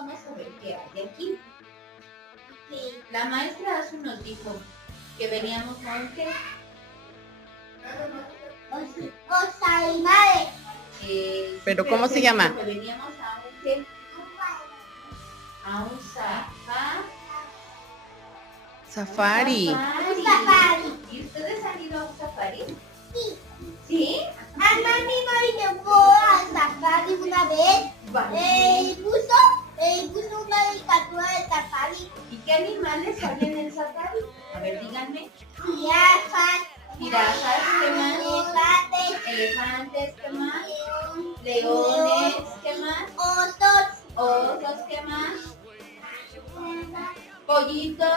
vamos a ver qué hay aquí. Sí. La maestra Azu nos dijo que veníamos a un qué. Osaimare. Sí, ¿Pero cómo se dijo llama? que veníamos a un qué. A un Safari. Un safari. ¿Y ustedes han ido a un safari? Sí. ¿Sí? A mami me llevó al safari una vez. Vale. Puso una caricatura de safari. ¿Y qué animales había en el safari? A ver, díganme. Jirafas. Jirafas, ¿qué más? Elefantes, ¿qué más? Leones, ¿qué más? Osos. Osos, ¿qué más? Pollitos.